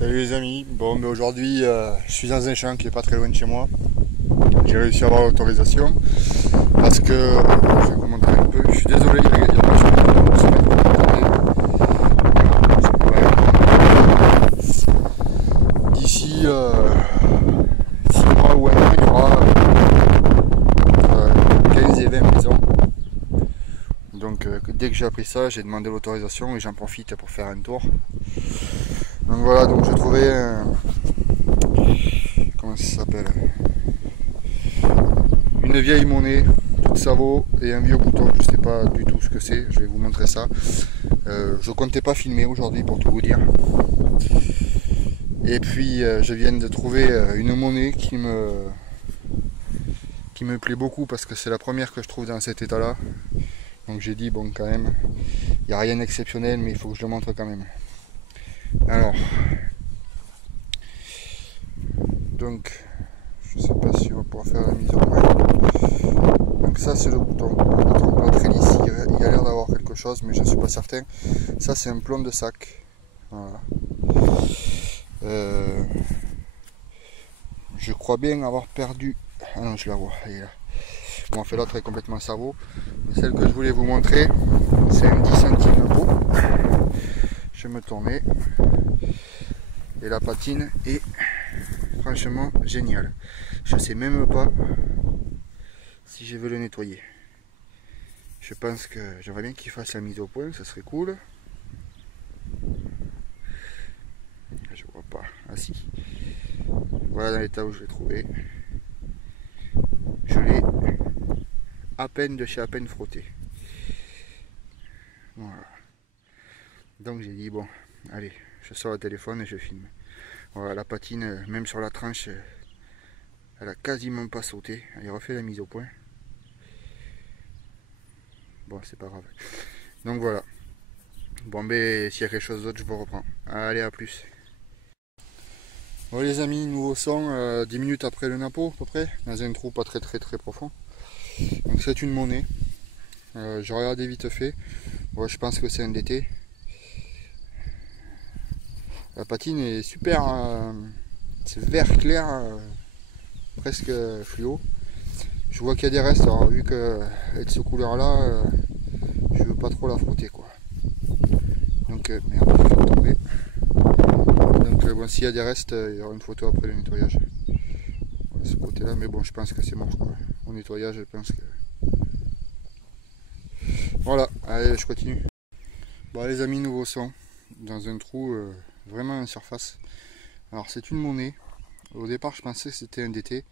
Salut les amis, bon mais aujourd'hui je suis dans un champ qui est pas très loin de chez moi. J'ai réussi à avoir l'autorisation parce que je vais vous montrer un peu, je suis désolé, il y a des machines qui vont se mettre de côté. D'ici 6 mois ou un an il y aura 15 et 20 maisons. Donc dès que j'ai appris ça, j'ai demandé l'autorisation et j'en profite pour faire un tour. Donc voilà, donc j'ai trouvé comment ça s'appelle, une vieille monnaie, toute sabot et un vieux bouton, je sais pas du tout ce que c'est, je vais vous montrer ça. Je comptais pas filmer aujourd'hui pour tout vous dire. Et puis je viens de trouver une monnaie qui me plaît beaucoup parce que c'est la première que je trouve dans cet état là. Donc j'ai dit bon quand même, il n'y a rien d'exceptionnel mais il faut que je le montre quand même. Alors, donc, je sais pas si on va pouvoir faire la mise au point. Donc ça c'est le bouton. L'autre hélice, il a l'air d'avoir quelque chose, mais je ne suis pas certain. Ça c'est un plomb de sac. Voilà. Je crois bien avoir perdu. Ah non, je la vois, elle est là. Bon, en fait l'autre est complètement sabot. Mais celle que je voulais vous montrer, c'est un 10 centimes de pot. Je vais me tourner. Et la patine est franchement géniale. Je sais même pas si je veux le nettoyer. Je pense que j'aimerais bien qu'il fasse la mise au point, ça serait cool. Je vois pas. Ah si. Voilà dans l'état où je l'ai trouvé. Je l'ai à peine de chez à peine frotté. Voilà. Donc j'ai dit bon, allez, je sors le téléphone et je filme. Voilà, la patine, même sur la tranche, elle a quasiment pas sauté. Elle refait la mise au point. Bon, c'est pas grave. Donc voilà. Bon, ben, s'il y a quelque chose d'autre, je vous reprends. Allez, à plus. Bon, les amis, nouveau son, 10 minutes après le Napo, à peu près, dans un trou pas très profond. Donc, c'est une monnaie. J'ai regardé vite fait. Bon, je pense que c'est un DT. La patine est super. C'est vert clair, presque fluo. Je vois qu'il y a des restes, alors vu qu'elle est de ce couleur là, je veux pas trop la frotter quoi. Donc merde, je vais tomber. Donc bon, s'il y a des restes, il y aura une photo après le nettoyage. Voilà, ce côté là, mais bon je pense que c'est mort quoi. Au nettoyage je pense que. Voilà, allez je continue. Bon les amis, nouveau son. Dans un trou vraiment en surface. Alors c'est une monnaie. Au départ je pensais que c'était un DT.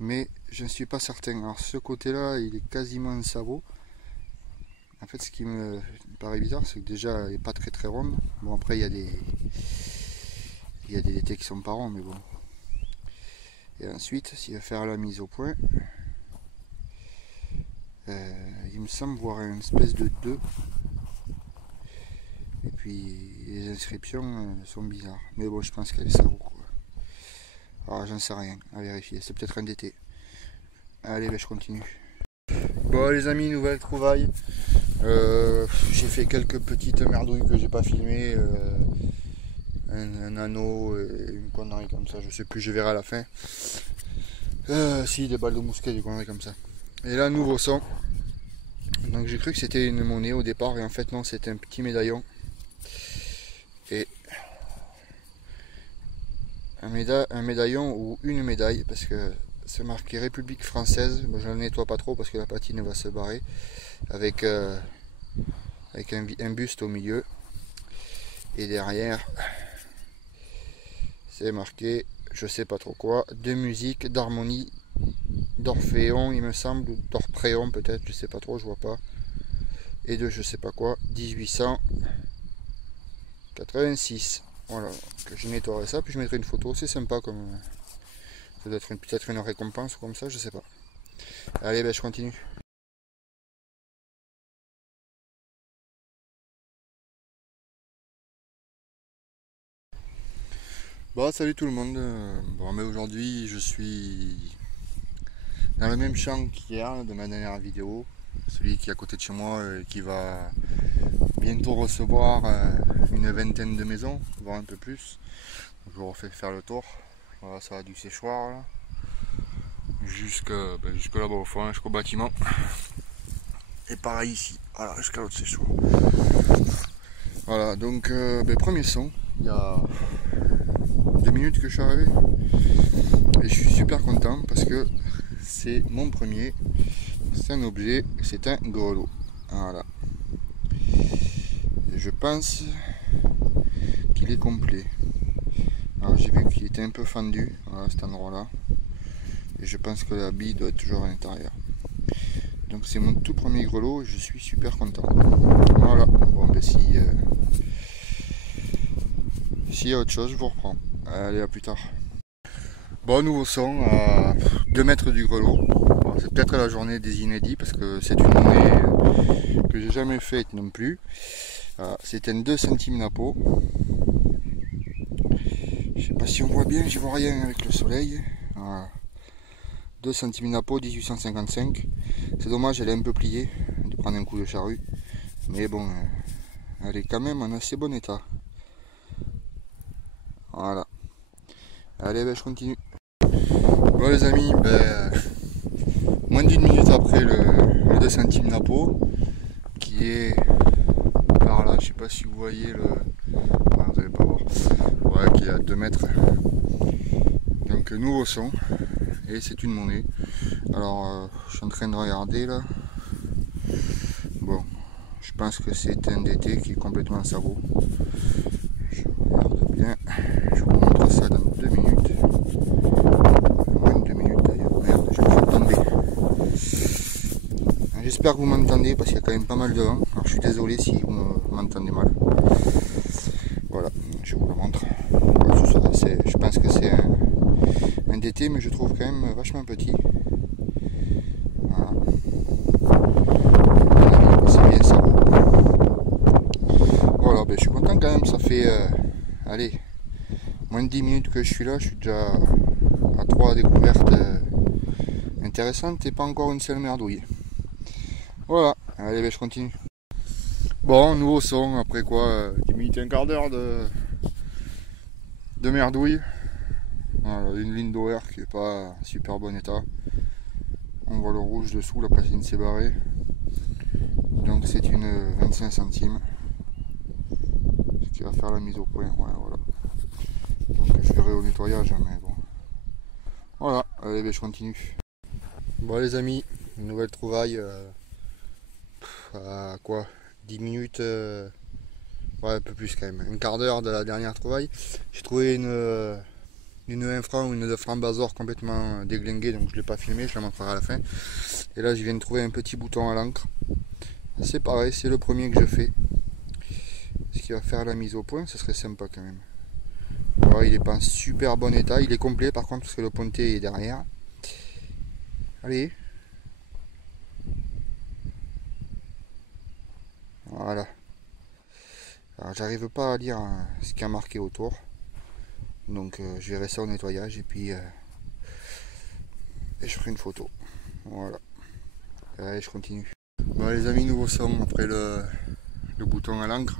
Mais je ne suis pas certain. Alors ce côté là il est quasiment un sabot. En fait ce qui me paraît bizarre c'est que déjà elle n'est pas très ronde. Bon après il y a des DT qui sont pas ronds mais bon. Et ensuite s'il va faire la mise au point, il me semble voir une espèce de 2. Et puis les inscriptions sont bizarres. Mais bon je pense qu'elle est sabot quoi. Alors j'en sais rien à vérifier. C'est peut-être un DT. Allez ben, je continue. Bon les amis, nouvelle trouvaille. J'ai fait quelques petites merdouilles que j'ai pas filmées. Un anneau et une connerie comme ça, je sais plus, je verrai à la fin. Si, des balles de mousquet, des conneries comme ça. Et là, nouveau son. Donc j'ai cru que c'était une monnaie au départ, et en fait non, c'était un petit médaillon. Et un médaillon ou une médaille, parce que c'est marqué République française. Bon, je ne le nettoie pas trop parce que la patine va se barrer. Avec un buste au milieu. Et derrière, c'est marqué, je sais pas trop quoi, de musique, d'harmonie, d'Orphéon, il me semble, ou d'Orpréon peut-être, je sais pas trop, je vois pas. Et de je sais pas quoi, 1886. Voilà, que je nettoierai ça, puis je mettrai une photo, c'est sympa comme. Ça doit être peut-être une récompense comme ça, je sais pas. Allez, ben je continue. Bon, salut tout le monde. Bon, mais aujourd'hui, je suis dans le même champ qu'hier de ma dernière vidéo. Celui qui est à côté de chez moi, qui va bientôt recevoir une vingtaine de maisons, voire un peu plus. Je vous refais faire le tour. Voilà, ça va du séchoir là, jusque là-bas au fond, jusqu'au bâtiment. Et pareil ici, voilà, jusqu'à l'autre séchoir. Voilà, donc premier son, il y a 2 minutes que je suis arrivé. Et je suis super content parce que c'est mon premier. C'est un objet, c'est un grelot. Voilà. Et je pense qu'il est complet. Alors j'ai vu qu'il était un peu fendu, voilà, cet endroit-là. Et je pense que la bille doit être toujours à l'intérieur. Donc c'est mon tout premier grelot et je suis super content. Voilà. Bon ben s'il y a autre chose, je vous reprends. Allez, à plus tard. Bon, nouveau son à 2 mètres du grelot. Bon, c'est peut-être la journée des inédits parce que c'est une journée que j'ai jamais faite non plus. C'est un 2 cm napo. Je sais pas si on voit bien, j'y vois rien avec le soleil. Voilà. 2 cm napo 1855. C'est dommage, elle est un peu pliée de prendre un coup de charrue. Mais bon, elle est quand même en assez bon état. Voilà. Allez, ben, je continue. Bon les amis, moins d'une minute après le 2 cm napo, qui est par là, je sais pas si vous voyez le... Ouais, vous n'allez pas voir. Ouais, qui est à 2 mètres. Donc nouveau son, et c'est une monnaie. Alors je suis en train de regarder là. Bon, je pense que c'est un DT qui est complètement sabot. Je regarde bien, je vous montre ça dans 2 minutes. Moins de 2 minutes d'ailleurs, merde, je me fais tomber. J'espère que vous m'entendez parce qu'il y a quand même pas mal de vent. Alors je suis désolé si vous m'entendez mal. Voilà, je vous le montre. Je pense que c'est un DT, mais je trouve quand même vachement petit. Voilà. C'est bien ça. Voilà, ben, je suis content quand même. Ça fait allez, moins de 10 minutes que je suis là. Je suis déjà à 3 découvertes intéressantes et pas encore une seule merdouille. Voilà, allez, ben, je continue. Bon, nouveau son, après quoi 10 minutes, un quart d'heure de merdouille. Voilà, une ligne d'OR qui est pas en super bon état. On voit le rouge dessous, la platine s'est barrée. Donc c'est une 25 centimes. Ce qui va faire la mise au point. Ouais, voilà. Donc je verrai au nettoyage, mais bon. Voilà, allez, ben, je continue. Bon les amis, une nouvelle trouvaille. À quoi 10 minutes, ouais, un peu plus quand même, un quart d'heure de la dernière trouvaille. J'ai trouvé une 1 franc ou une 2 francs Bazor complètement déglinguée, donc je ne l'ai pas filmé, je la montrerai à la fin. Et là je viens de trouver un petit bouton à l'encre. C'est pareil, c'est le premier que je fais. Ce qui va faire la mise au point, ce serait sympa quand même. Voilà, il n'est pas en super bon état, il est complet par contre parce que le ponté est derrière. Allez. Voilà. Alors j'arrive pas à lire ce qui a marqué autour. Donc je verrai ça au nettoyage et puis je ferai une photo. Voilà. Allez, je continue. Bon les amis, nouveau son après le bouton à l'encre.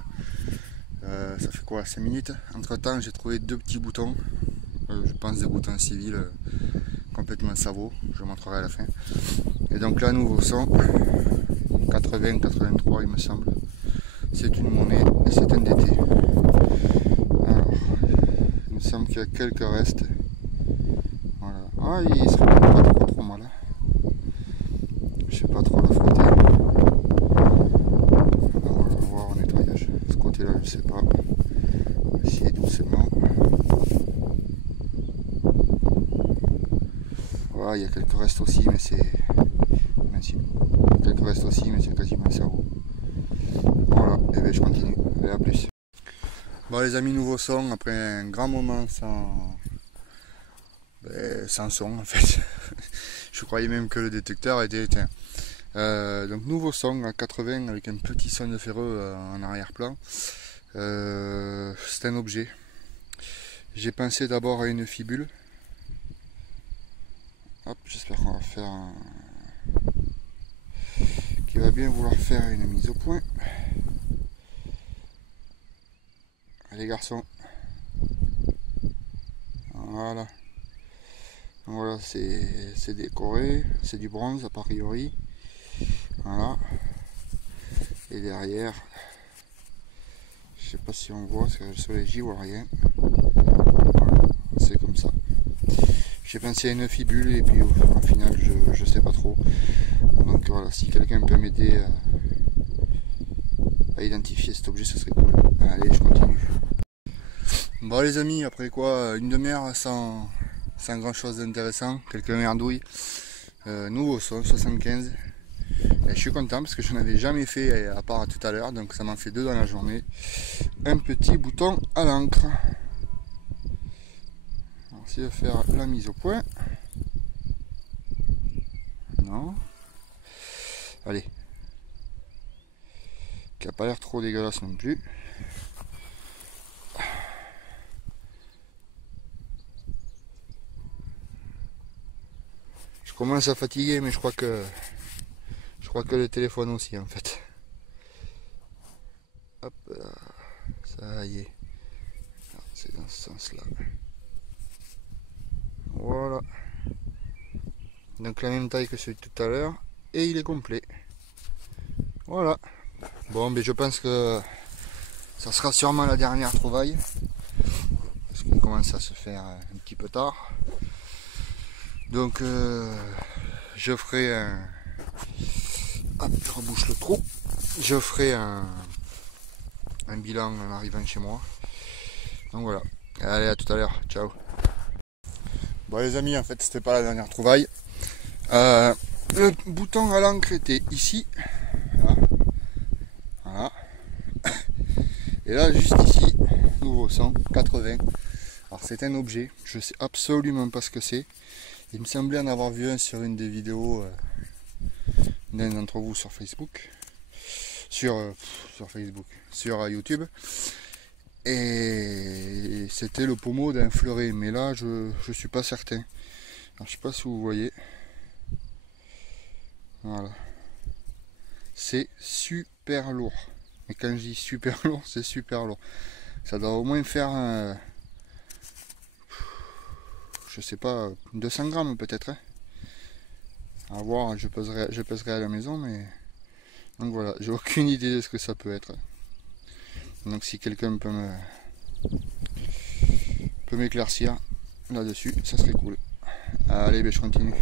Ça fait quoi, 5 minutes. Entre temps j'ai trouvé 2 petits boutons. Je pense des boutons civils complètement savos. Je vous montrerai à la fin. Et donc là, nouveau son. 80-83 il me semble. C'est une monnaie et c'est un DT. Alors, il me semble qu'il y a quelques restes. Voilà. Ah, il serait pas trop mal. Je sais pas trop la frotter. On va voir au nettoyage. Ce côté-là, je sais pas. On va essayer doucement. Voilà, il y a quelques restes aussi, mais c'est. Quelques restes aussi, mais c'est quasiment ça. Voilà, et bien je continue. Allez, à plus. Bon les amis, nouveau son après un grand moment sans son en fait. Je croyais même que le détecteur était éteint. Donc nouveau son à 80 avec un petit son de ferreux en arrière-plan. C'est un objet. J'ai pensé d'abord à une fibule. Hop, j'espère qu'on va faire qui va bien vouloir faire une mise au point. les garçons. Voilà. Voilà, c'est décoré, c'est du bronze a priori. Voilà. Et derrière, je sais pas si on voit, parce que le soleil j'y vois rien. Voilà, c'est comme ça. J'ai pensé à une fibule et puis au final je sais pas trop. Donc voilà, si quelqu'un peut m'aider à identifier cet objet, ce serait cool. Allez, je continue. Bon les amis, après quoi, une demi-heure sans grand chose d'intéressant, quelques merdouilles. Nouveau son, 75. Et je suis content parce que je n'en avais jamais fait à part tout à l'heure, donc ça m'en fait 2 dans la journée. Un petit bouton à l'encre. On va essayer de faire la mise au point. Non. Allez. Qui n'a pas l'air trop dégueulasse non plus. Je commence à fatiguer, mais je crois que le téléphone aussi en fait. Hop là. Ça y est. C'est dans ce sens là. Voilà. Donc la même taille que celui de tout à l'heure. Et il est complet. Voilà. Bon, mais je pense que ça sera sûrement la dernière trouvaille. Parce qu'il commence à se faire un petit peu tard. Donc je ferai un... Hop, je rebouche le trou. Je ferai un bilan en arrivant chez moi. Donc voilà. Allez, à tout à l'heure. Ciao. Bon les amis, en fait c'était pas la dernière trouvaille. Le bouton à l'encre était ici. Voilà. Et là juste ici, nouveau 180. Alors c'est un objet, je sais absolument pas ce que c'est. Il me semblait en avoir vu un sur une des vidéos d'un d'entre vous sur Facebook. Sur Facebook, sur YouTube. Et c'était le pommeau d'un fleuret, mais là je suis pas certain. Alors, je sais pas si vous voyez. Voilà. C'est super lourd. Et quand je dis super lourd, c'est super lourd. Ça doit au moins faire je sais pas, 200 grammes peut-être. Hein. À voir, je pèserai à la maison, mais donc voilà, j'ai aucune idée de ce que ça peut être. Donc si quelqu'un peut m'éclaircir là-dessus, ça serait cool. Allez, ben, je continue.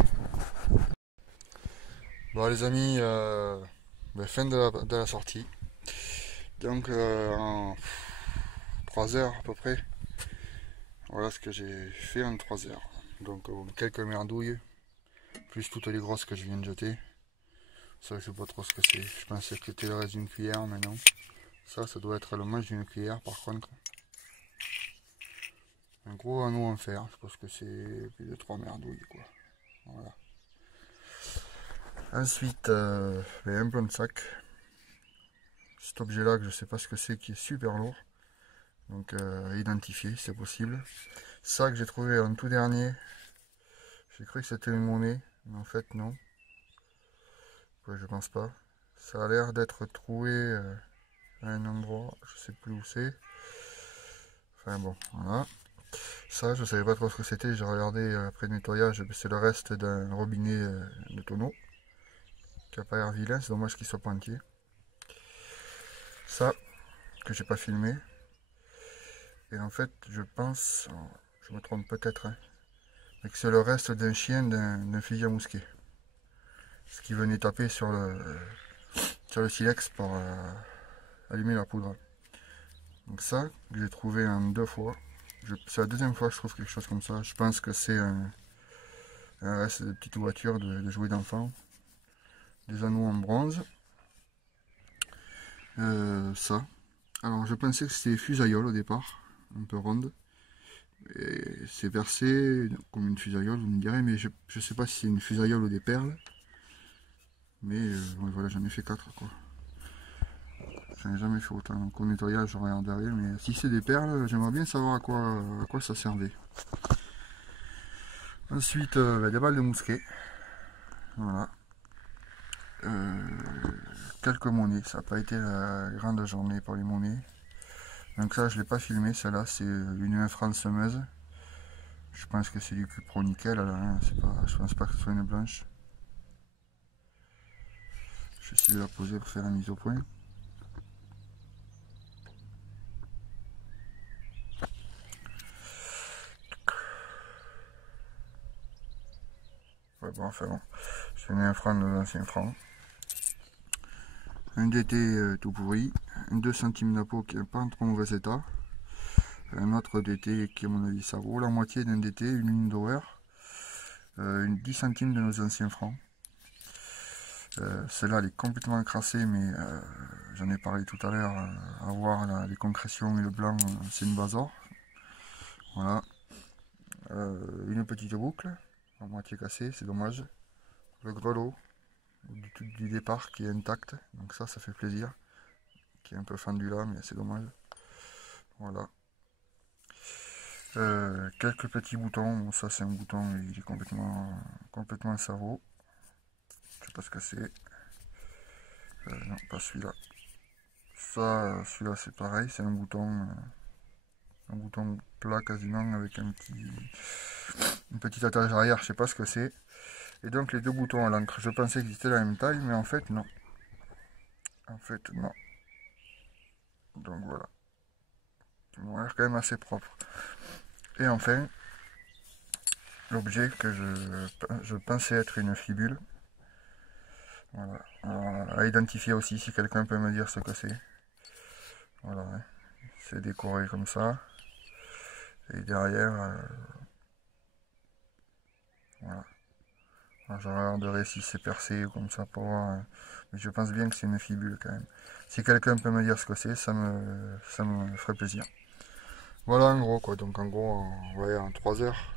Bon les amis, fin de la sortie. Donc en 3 heures à peu près. Voilà ce que j'ai fait en 3 heures. Donc quelques merdouilles, plus toutes les grosses que je viens de jeter. Ça je sais pas trop ce que c'est. Je pensais que c'était le reste d'une cuillère, mais non. Ça doit être le manche d'une cuillère par contre. Un gros anneau en fer, je pense que c'est plus de 3 merdouilles quoi. Voilà. Ensuite, un plan de sac. Cet objet là que je sais pas ce que c'est, qui est super lourd. Donc identifier, c'est possible. Ça que j'ai trouvé en tout dernier. J'ai cru que c'était une monnaie, mais en fait non. Ouais, je pense pas. Ça a l'air d'être trouvé à un endroit, je sais plus où c'est. Enfin bon, voilà. Ça, je savais pas trop ce que c'était. J'ai regardé après le nettoyage, c'est le reste d'un robinet de tonneau. Qui a pas l'air vilain, c'est dommage qu'il soit pas entier. Ça, que j'ai pas filmé. Et en fait, je pense, je me trompe peut-être, hein, mais que c'est le reste d'un chien d'un fusil à mousquet. Ce qui venait taper sur le silex pour allumer la poudre. Donc ça, j'ai trouvé en 2 fois. C'est la deuxième fois que je trouve quelque chose comme ça. Je pense que c'est un reste de petite voiture de jouets d'enfants. Des anneaux en bronze. Ça. Alors je pensais que c'était fusaillole au départ, un peu ronde. Et c'est versé comme une fusaillole, vous me direz, mais je ne sais pas si c'est une fusaillole ou des perles. Mais ouais, voilà, j'en ai fait 4 quoi. J'en ai jamais fait autant. Donc au nettoyage, je regarderai, mais si c'est des perles, j'aimerais bien savoir à quoi ça servait. Ensuite, des balles de mousquet. Voilà. Quelques monnaies. Ça n'a pas été la grande journée pour les monnaies. Donc ça je l'ai pas filmé, celle-là c'est une infransemeuse. Je pense que c'est du cupro nickel, hein. Je pense pas que ce soit une blanche. Je vais essayer de la poser pour faire la mise au point. Ouais, bon, enfin bon. C'est une infran de l'ancien franc. Un DT tout pourri. 2 centimes d'appôt qui n'est pas en trop mauvais état. Un autre DT qui, à mon avis, ça vaut la moitié d'un DT, une ligne d'horaire. 10 centimes de nos anciens francs. Celle-là, elle est complètement crassée, mais j'en ai parlé tout à l'heure. À voir là, les concrétions et le blanc, c'est une bazar. Voilà. Une petite boucle, à moitié cassée, c'est dommage. Le grelot du départ qui est intact, donc ça fait plaisir. Qui est un peu fendu là, mais c'est dommage. Voilà. Quelques petits boutons. Bon, ça c'est un bouton, il est complètement cerveau. Je sais pas ce que c'est. Non, pas celui-là. Ça, celui-là c'est pareil, c'est un bouton plat quasiment avec une petite attache arrière, je sais pas ce que c'est. Et donc les deux boutons à l'encre, je pensais qu'ils étaient de la même taille, mais en fait non. En fait non. Donc voilà. Ils m'ont l'air quand même assez propre. Et enfin, l'objet que je pensais être une fibule. Voilà. À identifier aussi si quelqu'un peut me dire ce que c'est. Voilà. C'est décoré comme ça. Et derrière, voilà. Alors, je regarderai si c'est percé ou comme ça pour voir. Mais je pense bien que c'est une fibule quand même. Si quelqu'un peut me dire ce que c'est, ça me ferait plaisir. Voilà en gros quoi. Donc en gros, en 3 heures.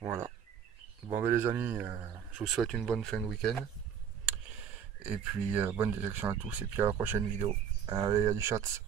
Voilà. Bon ben les amis, je vous souhaite une bonne fin de week-end. Et puis bonne détection à tous et puis à la prochaine vidéo. Allez, à des chats.